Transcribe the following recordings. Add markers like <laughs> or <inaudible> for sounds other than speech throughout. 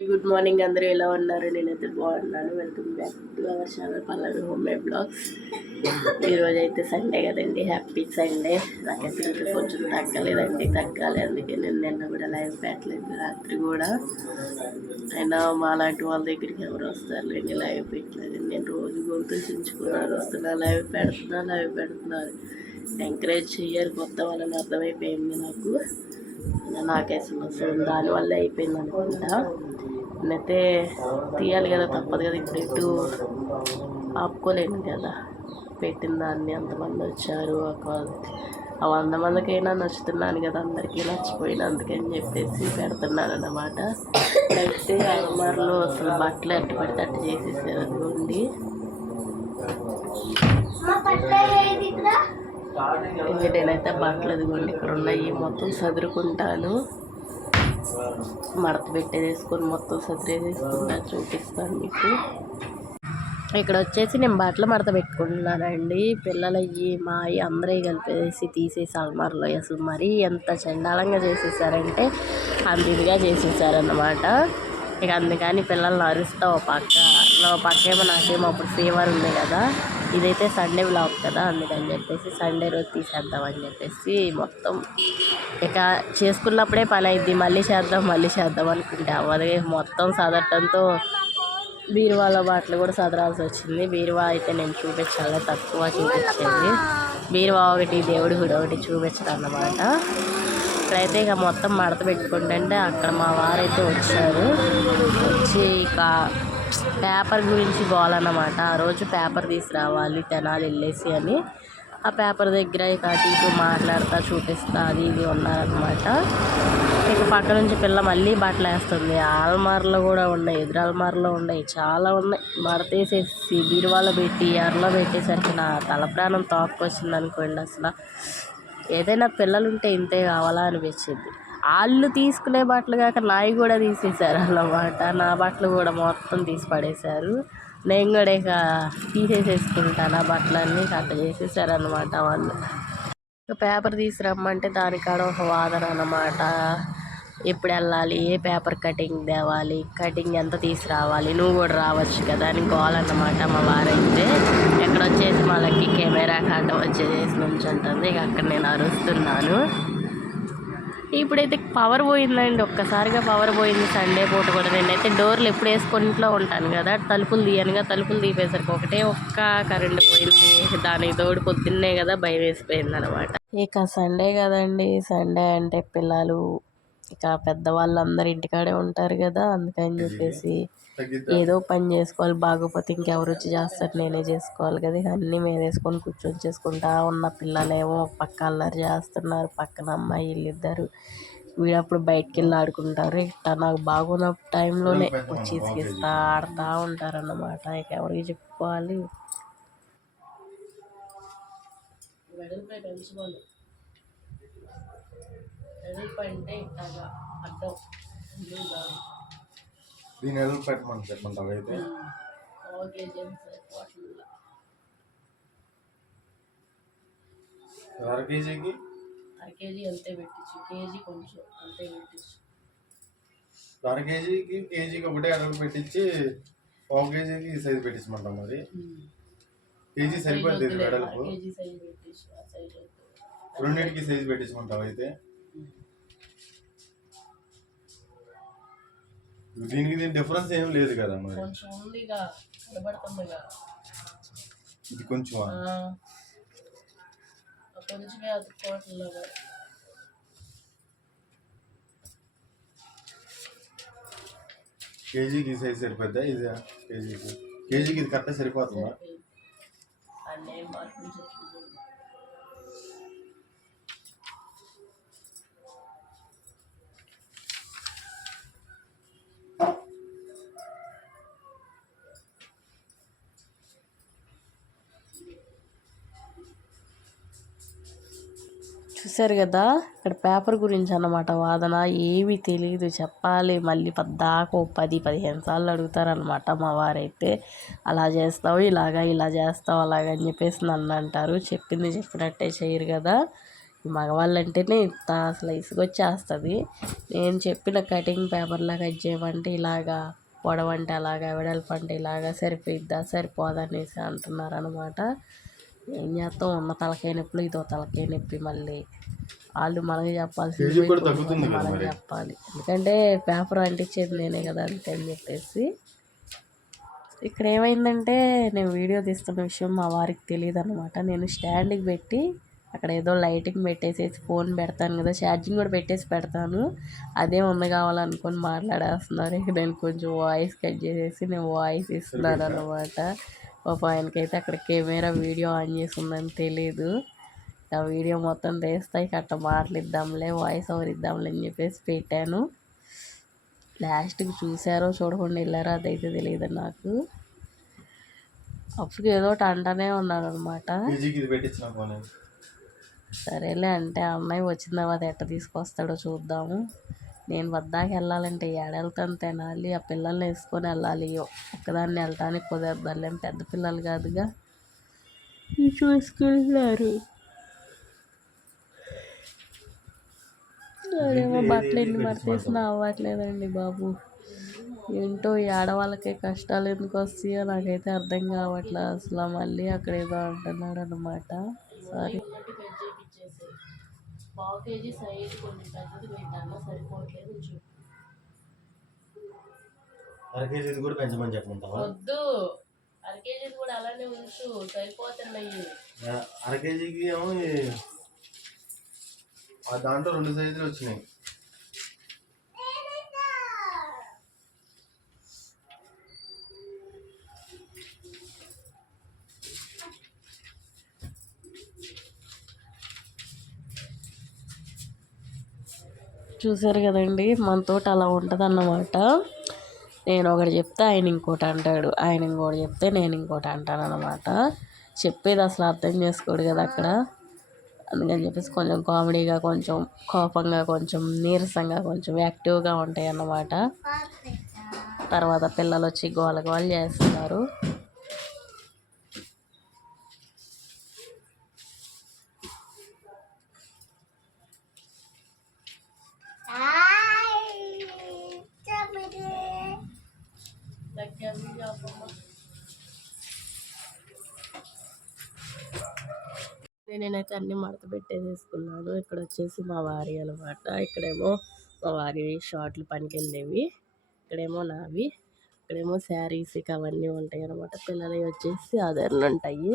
Good morning అందరూ ఎలా ఉన్నారు? నేనైతే బాగున్నాను. Welcome back to our channel Pallavi home made blogs ఈరోజు అయితే సండే కదండి. హ్యాపీ సండే నాకైతే ఇంకా కొంచెం తగ్గలేదండి తగ్గాలి. అందుకే నేను నిన్న కూడా లైవ్ పెట్టలేదు రాత్రి కూడా. అయినా మా లాంటి వాళ్ళ దగ్గరికి ఎవరు వస్తారు లేండి లైవ్ పెట్టలేదు నేను రోజు గొంతులు చించుకున్నారు వస్తున్నా లైవ్ పెడుతున్నా లైవ్ పెడుతున్నారు ఎంకరేజ్ చేయరు కొత్త వాళ్ళని అర్థమైపోయింది నాకు. నాకు అసలు అసలు దానివల్ల అయిపోయింది అనుకుంటా. నేనైతే తీయాలి కదా తప్పదు కదా. ఇప్పుడు ఎటు ఆపుకోలేను కదా. పెట్టిన దాన్ని అంతమంది వచ్చారు ఒక ఆ వంద మందికైనా నచ్చుతున్నాను కదా. అందరికీ నచ్చిపోయినందుకని చెప్పేసి పెడుతున్నాను అన్నమాట. అయితే అలమారులో అసలు బట్టలు ఎట్టు పెడితే అట్టు చేసేసారు. అనుకోండి ఇంకా నేనైతే బట్టలు అదిగోండి ఇక్కడ ఉన్నాయి మొత్తం సదురుకుంటాను. మడత పెట్టేసుకొని మొత్తం సదిరేసుకుంటా చూపిస్తాను మీకు. ఇక్కడ వచ్చేసి నేను బట్టలు మడత పెట్టుకుంటున్నానండి. పిల్లలు అయ్యి మా అయ్యి అందరూ కలిపేసి తీసేసి అల్మార్లో అసలు మరీ ఎంత చండాలంగా చేసేసారంటే అంత ఇదిగా చేసేసారన్నమాట. ఇక అందుకని పిల్లల్ని అరుస్తా ఓ పక్క. ఓ పక్క ఏమో నాకేమో అప్పుడు ఫీవర్ ఉంది కదా. ఇదైతే సండే బ్లాగ్ కదా అందుకని చెప్పేసి సండే రోజు తీసేద్దామని చెప్పేసి మొత్తం ఇక చేసుకున్నప్పుడే పని అయింది మళ్ళీ చేద్దాం మళ్ళీ చేద్దాం అనుకుంటే అదే మొత్తం సదరటంతో బీరువాలో బాటలు కూడా సదరాల్సి వచ్చింది. బీరువా అయితే నేను చూపించాలి? తక్కువ చూపించింది. బీరువా ఒకటి దేవుడి గుడి ఒకటి చూపించడం అన్నమాట ఇక్కడైతే ఇక మొత్తం మడత పెట్టుకుంటుంటే అక్కడ మా వారైతే వచ్చారు. వచ్చి ఇక పేపర్ గురించి గోలన్నమాట ఆ రోజు పేపర్ తీసుకురావాలి తెనాలి వెళ్ళేసి అని. ఆ పేపర్ దగ్గర ఇక అటు ఇటు చూపిస్తా అది ఇది ఉన్నారనమాట ఇక పక్క నుంచి పిల్ల మళ్ళీ బట్టలు వేస్తుంది. ఆల్మార్లో కూడా ఉన్నాయి ఎదురు ఆల్మార్లో ఉన్నాయి చాలా ఉన్నాయి. మడతేసేసి బీరువాలో పెట్టి ఎర్రలో పెట్టేసరికి నా తల ప్రాణం తోక్కొచ్చింది అనుకోండి అసలు. ఏదైనా పిల్లలు ఉంటే ఇంతే కావాలా అనిపించింది. వాళ్ళు తీసుకునే బట్టలు కాక నాయి కూడా తీసేశారు అన్నమాట. నా బట్టలు కూడా మొత్తం తీసి పడేశారు. నేను కూడా ఇక తీసేసేసుకుంటాను ఆ బట్టలన్నీ కట్ట చేసేసారు అనమాట వాళ్ళు. ఇక పేపర్ తీసుకురమ్మంటే దానికాడ ఒక వాదన అన్నమాట. ఎప్పుడు వెళ్ళాలి ఏ పేపర్ కటింగ్ తేవాలి కటింగ్ ఎంత తీసుకురావాలి నువ్వు కూడా రావచ్చు కదా అని గోల్ అన్నమాట మా వారైతే. ఎక్కడ వచ్చేసి వాళ్ళకి కెమెరా కాటం వచ్చేసి నుంచి ఉంటుంది ఇక అక్కడ నేను అరుస్తున్నాను. ఇప్పుడైతే పవర్ పోయిందండి. ఒక్కసారిగా పవర్ పోయింది సండే పూట కూడా. నేనైతే డోర్లు ఎప్పుడు వేసుకొని ఇంట్లో ఉంటాను కదా. తలుపులు తీయనుగా తలుపులు తీపేసరికి ఒకటే ఒక్క కరెంట్ పోయింది. దానికి తోడు పొద్దున్నే కదా భయం వేసిపోయింది అనమాట ఇక సండే కదండి. సండే అంటే పిల్లలు ఇక పెద్దవాళ్ళందరూ ఇంటికాడే ఉంటారు కదా అందుకని చెప్పేసి ఏదో పని చేసుకోవాలి బాగోపోతే ఇంకెవరు వచ్చి చేస్తారు నేనే చేసుకోవాలి కదా ఇక అన్నీ వేసుకొని కూర్చొని చేసుకుంటా ఉన్న పిల్లలేమో పక్క అల్లరి చేస్తున్నారు పక్కన అమ్మాయి వీళ్ళిద్దరు. వీడప్పుడు బయటికి వెళ్ళి ఆడుకుంటారు ఇట్లా నాకు బాగున్న టైంలోనే వచ్చి ఇసుకిస్తా ఆడుతూ ఉంటారు అన్నమాట ఇక ఎవరికి చెప్పుకోవాలి? వెడల్పు అంటే ఇట్లాగా అడ్డం దీని ఎదురు పెట్టమని చెప్పంటావు అయితే ఓకే జెంట్స్ వాటిల్లో. అర కేజీకి? అర కేజీ అంతే పెట్టచ్చు కేజీ కొంచెం అంతే పెట్టచ్చు అర కేజీకి కేజీకి ఒకటే అడుగు పెట్టించి పావు కేజీకి సైజు పెట్టించమంటాం మరి. కేజీ సరిపోద్ది ఇది వెడల్పు. రెండింటికి సైజు పెట్టించమంటావు అయితే. దీనికి దీని డిఫరెన్స్ ఏం లేదు కదా మరి? కొంచెం ఉందిగా కనబడుతుందిగా. ఇది కొంచెం ఆ, ఆ కొంచెమే అతుక్కోవట్లేదు కేజీకి ఈ సైజు సరిపోద్దా? ఇది? కేజీకి. కేజీకి ఇది కరెక్ట్గా సరిపోతుందా? అన్నీ మార్పులు చూశారు కదా ఇక్కడ పేపర్ గురించి అన్నమాట. వాదన ఏమీ తెలియదు చెప్పాలి. మళ్ళీ పద్దాకో పది పదిహేను సార్లు అడుగుతారనమాట మా వారైతే. అలా చేస్తావు ఇలాగా ఇలా చేస్తావు అలాగ అని చెప్పేసి నన్ను అంటారు. చెప్పింది చెప్పినట్టే చేయరు కదా. మగవాళ్ళంటేనే ఇంత అసలు ఇసుగొచ్చేస్తుంది. నేను చెప్పిన కటింగ్ పేపర్లా కట్ చేయమంటే ఇలాగా పొడవంటే అలాగా వెడల్పు అంటే ఇలాగా సరిపోయిద్దా సరిపోదా అనేసి అంటున్నారు అనమాట ఏం చేస్తాం? ఉన్న తలకాయ నొప్పులు ఇదో తలకాయ నొప్పి మళ్ళీ. వాళ్ళు మనకి చెప్పాల్సింది కేజీ కూడా తగ్గుతుంది కదా మనం మరి. చెప్పాలి. ఎందుకంటే పేపర్ అంటించేది నేనే కదా అంతే అని చెప్పేసి. ఇక్కడ ఏమైందంటే నేను వీడియో తీస్తున్న విషయం మా వారికి తెలియదు అనమాట నేను స్టాండ్కి పెట్టి అక్కడ ఏదో లైటింగ్ పెట్టేసేసి ఫోన్ పెడతాను కదా ఛార్జింగ్ కూడా పెట్టేసి పెడతాను. అదే ఉంది కావాలనుకొని మాట్లాడేస్తున్నారు. ఇక నేను కొంచెం వాయిస్ కట్ చేసేసి నేను వాయిస్ ఇస్తున్నాను అనమాట పాప ఆయనకైతే అక్కడ కెమెరా వీడియో ఆన్ చేసి ఉందని తెలియదు ఆ వీడియో మొత్తం తీస్తా ఇక అట్ట మాటలిద్దాంలే వాయిస్ ఓవర్ ఇద్దాంలే అని చెప్పేసి పెట్టాను. లాస్ట్కి చూసారో చూడకుండా వెళ్ళారో అదైతే తెలియదు నాకు. అప్పుడు ఏదో ఒకటి అంటానే ఉన్నాడు అనమాట కేజీకి ఇది పెట్టించిన పోనీ సరేలే అంటే అమ్మాయి వచ్చిన తర్వాత ఎట్ట తీసుకొస్తాడో చూద్దాము. నేను వద్దాకి వెళ్ళాలంటే ఏడెళ్తాను తినాలి ఆ పిల్లల్ని వేసుకొని వెళ్ళాలి. ఒక్కదాన్ని వెళ్ళటానికి కుదరదాలేం పెద్ద పిల్లలు కాదుగా. చూసుకుంటున్నారు అదేమో బట్టలు ఎన్ని మర్చేసినా అవ్వట్లేదండి బాబు. ఏంటో ఈ ఆడవాళ్ళకే కష్టాలు ఎందుకు వస్తాయో నాకైతే అర్థం కావట్లే. అసలు మళ్ళీ అక్కడ ఏదో అంటున్నాడు అనమాట సారీ పావు కేజీ సైజ్ కొంచెం పెద్దది పెట్టాను సరిపోవట్లేదు అర కేజీ ఇది కూడా పెంచమని చెప్పమంటావా? వద్దు. కేజీ కూడా అలానే ఉంచు. సరిపోతున్నాయి. ఆ, అర కేజీకి ఏమో ఈ- ఆ దాంట్లో రెండు సైజులు వచ్చినాయి. చూసారు కదండి మన తోట అలా ఉంటుంది అన్నమాట నేను ఒకటి చెప్తే ఆయన ఇంకోటి అంటాడు ఆయన ఇంకోటి చెప్తే నేను ఇంకోటి అంటాను అనమాట చెప్పేది అసలు అర్థం చేసుకోడు కదా అక్కడ. అందుకని చెప్పేసి కొంచెం కామెడీగా కొంచెం కోపంగా కొంచెం నీరసంగా కొంచెం యాక్టివ్గా ఉంటాయి అన్నమాట తర్వాత పిల్లలు వచ్చి గోల గోల చేస్తున్నారు. నేనైతే అన్ని మడత పెట్టేసేసుకున్నాను ఇక్కడ వచ్చేసి మా వారి అనమాట ఇక్కడేమో మా వారి షార్ట్లు పనికి వెళ్ళేవి ఇక్కడేమో నావి. ఇక్కడేమో శారీస్ ఇక అవన్నీ ఉంటాయి అనమాట పిల్లలవి వచ్చేసి అదర్లు ఉంటాయి.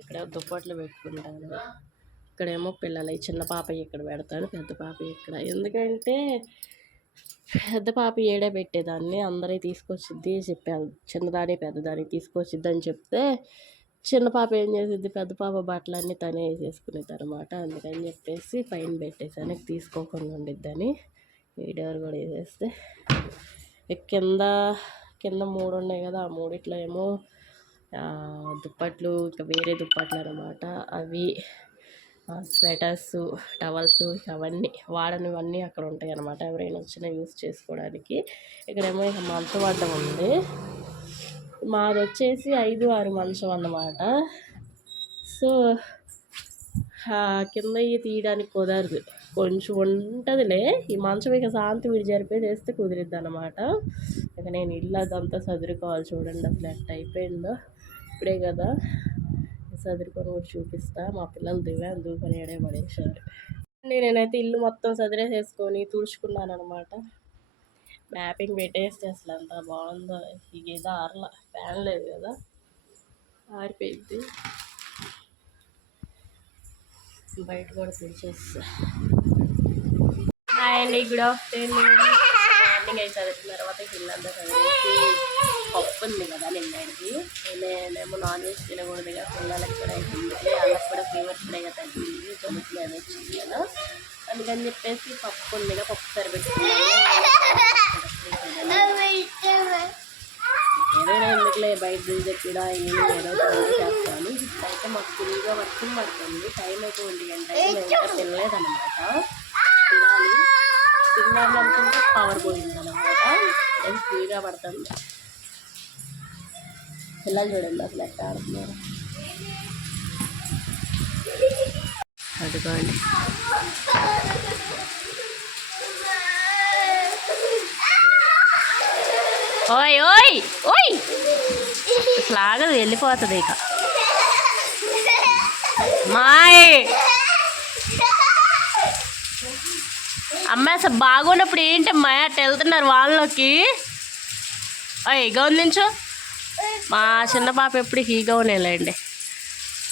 ఇక్కడ దుప్పట్లు పెట్టుకుంటాను. ఇక్కడేమో పిల్లలవి చిన్న పాప ఇక్కడ పెడతాను పెద్ద పాప ఇక్కడ. ఎందుకంటే పెద్ద పాప ఏడే పెట్టేదాన్ని. అందరి తీసుకొచ్చిద్ది చెప్పాను. చిన్నదాని పెద్దదాని తీసుకొచ్చిద్ది అని చెప్తే చిన్న పాప ఏం చేసిద్ది? పెద్ద పాప బట్టలన్నీ తనే వేసేసుకునేది అనమాట అందుకని చెప్పేసి పైన పెట్టేసాను తీసుకోకుండా ఉండిద్దని వీడియోలు కూడా వేసేస్తే. కింద కింద మూడు ఉన్నాయి కదా ఆ మూడిట్లో ఏమో దుప్పట్లు ఇంకా వేరే దుప్పట్లు అనమాట అవి స్వెటర్స్ టవల్స్ అవన్నీ వాడనివన్నీ అక్కడ ఉంటాయి అన్నమాట ఎవరైనా వచ్చినా యూస్ చేసుకోవడానికి. ఇక్కడేమో ఇక మంచం అడ్డం ఉంది. మాది వచ్చేసి ఐదు ఆరు మంచం అన్నమాట. సో కింద ఇవి తీయడానికి కుదరదు. కొంచెం ఉంటుందిలే. ఈ మంచం ఇక శాంతి విడు జరిపే చేస్తే కుదిరిద్ది అనమాట ఇక నేను ఇల్లు అదంతా చదురుకోవాలి చూడండి అసలు ఎట్ట అయిపోయిందో ఇప్పుడే కదా. చదురుకొని కూడా చూపిస్తా. మా పిల్లలు దివ్యాన్ని దూకొని ఏడే పడేసారు నేనైతే ఇల్లు మొత్తం సదిరేసేసుకొని తుడుచుకున్నాను అనమాట మ్యాపింగ్ పెట్టేస్తే అసలు అంత బాగుందో. ఇక ఏదో ఆరల. ఫ్యాన్ లేదు కదా. ఆరిపోయింది బయట కూడా తుడిచేస్తా. హాయ్ అండి. Good afternoon. చదివిన తర్వాత ఇల్లంతా చదివేసి పప్పు ఉంది కదా నిన్నటికి నేనేమో నాన్ వెజ్ తినకూడదు కదా పిల్లలకి కూడా అవుతుంది వాళ్ళకి కూడా ఫీవర్ కూడా తగ్గింది తొమ్మిది అవి వచ్చింది కదా. అందుకని చెప్పేసి పప్పు ఉంది కదా పప్పు సరిపెట్టుకున్నాను ఏదైనా ఎందుకులే బయట నుంచి కూడా ఏమి ఏదో చేస్తాను. ఇప్పుడైతే మాకు ఫుల్గా వర్షం పడుతుంది టైం అయితే ఉంది గంట అయింది. నేను ఇంకా తినలేదన్నమాట. తిన్నాము అనుకుంటే పవర్ పోయిందనమాట అది ఫ్రీగా పడుతుంది పిల్లలు చూడండి అసలు ఎట్లా ఆడుతున్నారు. అడుగుకోండి ఓయ్ ఓయ్ ఓయ్! అసలు వెళ్ళిపోతుంది ఇక. <laughs> మాయ్! అమ్మాయి అసలు బాగున్నప్పుడు ఏంటమ్మా అట్ట వెళ్తున్నారు వాళ్ళలోకి అయ్యి గౌనించు మా చిన్న పాప ఎప్పుడు హీగా గౌనేలేండి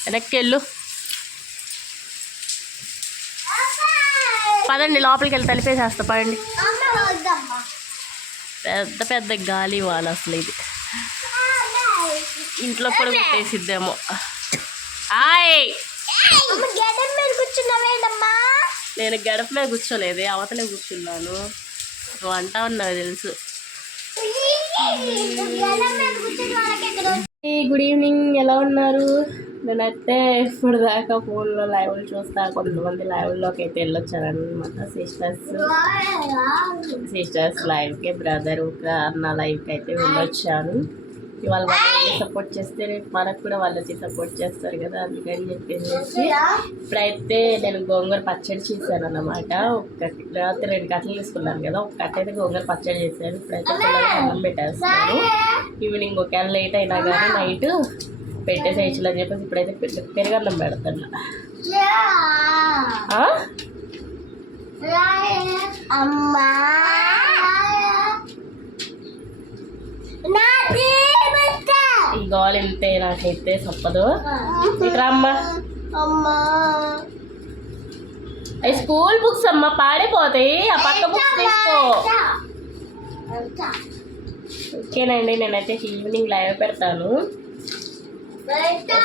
వెనక్కి వెళ్ళు. పదండి లోపలికి వెళ్ళి తలిపేసేస్తా పదండి. పెద్ద పెద్ద గాలి వాళ్ళు అసలు ఇది. ఇంట్లో కూడా పెట్టేసిద్దేమో ఆయ్! నేను గడప మీద కూర్చోలేదు అవతలే కూర్చున్నాను. నువ్వు అంటా ఉన్నావు తెలుసు. <laughs> గుడ్ ఈవినింగ్ ఎలా ఉన్నారు? నేనైతే ఇప్పుడు దాకా ఫోన్లో లైవ్లు చూస్తా కొంతమంది లైవ్లోకి అయితే వెళ్ళొచ్చాను అనమాట సిస్టర్స్ సిస్టర్స్ లైవ్కి బ్రదర్ ఒక అన్న లైవ్కి అయితే వెళ్ళొచ్చాను. ఇవాళ వాళ్ళు సపోర్ట్ చేస్తే రేపు మనకు కూడా వాళ్ళు వచ్చి సపోర్ట్ చేస్తారు కదా అందుకని చెప్పేసి ఇప్పుడైతే నేను గోంగూర పచ్చడి చేశాను అన్నమాట. ఒక రాత్రి రెండు కట్టలు తీసుకున్నాను కదా ఒక కట్ట అయితే గోంగూర పచ్చడి చేశాను. ఇప్పుడైతే అన్నం పెట్టేస్తాను ఈవినింగ్ ఒకవేళ లేట్ అయినా కానీ నైట్ పెట్టేసేయచ్చు అని చెప్పేసి ఇప్పుడైతే పెరుగు- పెరుగన్నం పెడతాను? అమ్మా. ఈ గోల్ ఇంతే నాకైతే అమ్మ అమ్మా. అవి స్కూల్ బుక్స్ అమ్మ పాడైపోతాయి ఆ పక్క బుక్స్ తీసుకో. ఓకేనండి నేనైతే ఈవినింగ్ లైవ్ పెడతాను.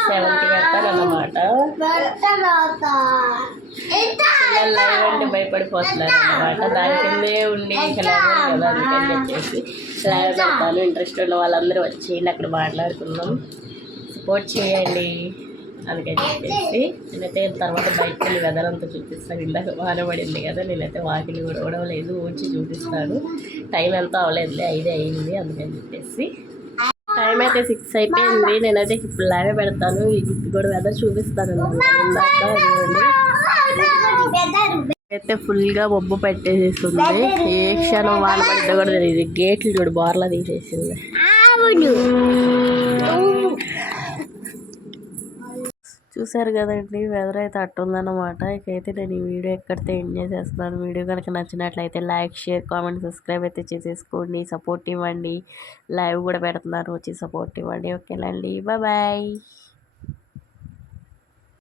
సెవెన్కి పెడతాను అన్నమాట పిల్లలు అంటే భయపడిపోతున్నారు అన్నమాట. దాని కిందే ఉండి కదా అందుకని చెప్పేసి లైవ్ పెడతాను ఇంట్రెస్ట్ ఉన్న వాళ్ళందరూ వచ్చేయండి అక్కడ మాట్లాడుకుందాం. సపోర్ట్ చేయండి అందుకని చెప్పేసి. నేనైతే తర్వాత బయటకు వెళ్ళి వెదర్ అంతా చూపిస్తాను ఇందాక వాన పడింది కదా నేనైతే వాకిలి కూడా కూడా లేదు ఊడ్చి చూపిస్తాను. టైం ఎంత అవ్వలేదులే ఐదే అయింది అందుకని చెప్పేసి. టైం అయితే సిక్స్ అయిపోయింది. నేనైతే ఇప్పుడు లైవ్ పెడతాను ఇది కూడా వెదర్ చూపిస్తాను అన్నమాట. ఇందాక. అయితే ఫుల్గా బొబ్బు పెట్టేసేస్తుంది. ఏ క్షణం వాన పడితే కూడా తెలియదు గేట్లు చూడు బోర్లా తీసేసింది. చూసారు కదండి వెదర్ అయితే అట్టుందన్నమాట. ఇకైతే నేను ఈ వీడియో ఎక్కడితే ఎండ్ చేసేస్తున్నాను. వీడియో కనుక నచ్చినట్లయితే లైక్ షేర్ కామెంట్ సబ్స్క్రైబ్ అయితే చేసేసుకోండి. సపోర్ట్ ఇవ్వండి. లైవ్ కూడా పెడుతున్నారు. వచ్చి సపోర్ట్ ఇవ్వండి. ఓకేనండి బాయ్